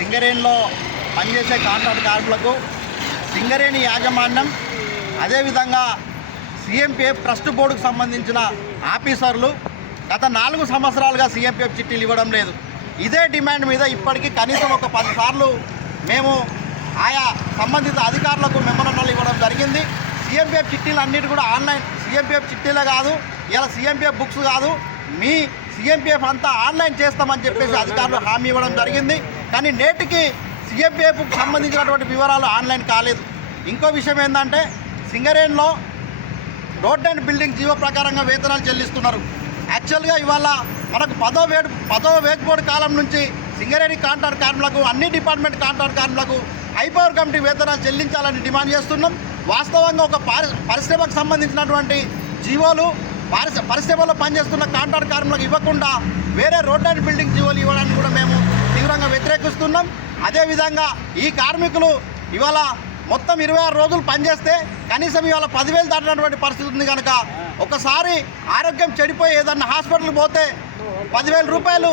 సింగరేణిలో పనిచేసే కాంట్రాక్ట్ కార్మికులకు సింగరేణి యాజమాన్యం అదేవిధంగా సీఎంపీఎఫ్ ట్రస్ట్ బోర్డుకు సంబంధించిన ఆఫీసర్లు గత 4 సంవత్సరాలుగా సీఎంపీఎఫ్ చిట్టీలు ఇవ్వడం లేదు. ఇదే డిమాండ్ మీద ఇప్పటికీ కనీసం ఒక 10 సార్లు మేము ఆయా సంబంధిత అధికారులకు మెమోరాండాలు ఇవ్వడం జరిగింది. సీఎంపీఎఫ్ చిట్టీలు అన్నిటి కూడా ఆన్లైన్, సీఎంపీఎఫ్ చిట్టీలే కాదు, ఇలా సీఎంపీఎఫ్ బుక్స్ కాదు, మీ సీఎంపీఎఫ్ అంతా ఆన్లైన్ చేస్తామని చెప్పేసి అధికారులు హామీ ఇవ్వడం జరిగింది. కానీ నేటికి సీఎంపీఎఫ్కు సంబంధించినటువంటి వివరాలు ఆన్లైన్ కాలేదు. ఇంకో విషయం ఏంటంటే సింగరేణిలో రోడ్ అండ్ బిల్డింగ్ జీవో ప్రకారంగా వేతనాలు చెల్లిస్తున్నారు. యాక్చువల్గా ఇవాళ మనకు పదో వేజ్ బోర్డు కాలం నుంచి సింగరేణి కాంట్రాక్ట్ కార్మికులకు, అన్ని డిపార్ట్మెంట్ కాంట్రాక్ట్ కార్మికులకు హై పవర్ కమిటీ వేతనాలు చెల్లించాలని డిమాండ్ చేస్తున్నాం. వాస్తవంగా ఒక పరిశ్రమకు సంబంధించినటువంటి జీవోలు పరిశ్రమలో పనిచేస్తున్న కాంట్రాక్ట్ కార్మికులకు ఇవ్వకుండా వేరే రోడ్ అండ్ బిల్డింగ్ జీవోలు ఇవ్వడానికి కూడా మేము తీవ్రంగా వ్యతిరేకిస్తున్నాం. అదేవిధంగా ఈ కార్మికులు ఇవాళ మొత్తం 26 రోజులు పనిచేస్తే కనీసం ఇవాళ 10,000 దాటినటువంటి పరిస్థితి ఉంది. కనుక ఒకసారి ఆరోగ్యం చెడిపోయి ఏదన్నా హాస్పిటల్కి పోతే 10,000 రూపాయలు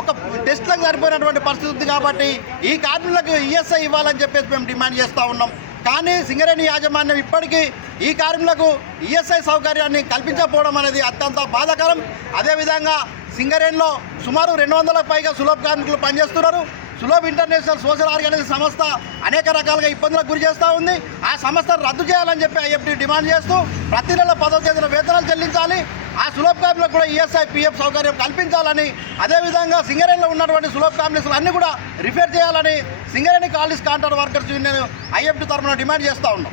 ఒక టెస్ట్లకు సరిపోయినటువంటి పరిస్థితి ఉంది. కాబట్టి ఈ కార్మికులకు ఈఎస్ఐ ఇవ్వాలని చెప్పేసి మేము డిమాండ్ చేస్తూ ఉన్నాం. కానీ సింగరేణి యాజమాన్యం ఇప్పటికీ ఈ కార్మికులకు ఈఎస్ఐ సౌకర్యాన్ని కల్పించకపోవడం అనేది అత్యంత బాధాకరం. అదేవిధంగా సింగరేణిలో సుమారు 200లకు పైగా సులభ కార్మికులు పనిచేస్తున్నారు. సులభ్ ఇంటర్నేషనల్ సోషల్ ఆర్గనైజేషన్ సంస్థ అనేక రకాలుగా ఇబ్బందులకు గురి చేస్తూ ఉంది. ఆ సంస్థను రద్దు చేయాలని చెప్పి ఐఎఫ్టీ డిమాండ్ చేస్తూ ప్రతి నెల 10వ తేదీన వేతనాలు చెల్లించాలి. ఆ సులభ్ కార్మికులకు కూడా ఈఎస్ఐ పిఎఫ్ సౌకర్యం కల్పించాలని, అదేవిధంగా సింగరేణిలో ఉన్నటువంటి సులభ్ కాంప్లెక్స్లు అన్నీ కూడా రిపేర్ చేయాలని Singareni college contract workers union IFT తరఫున డిమాండ్ చేస్తూ ఉన్నాం.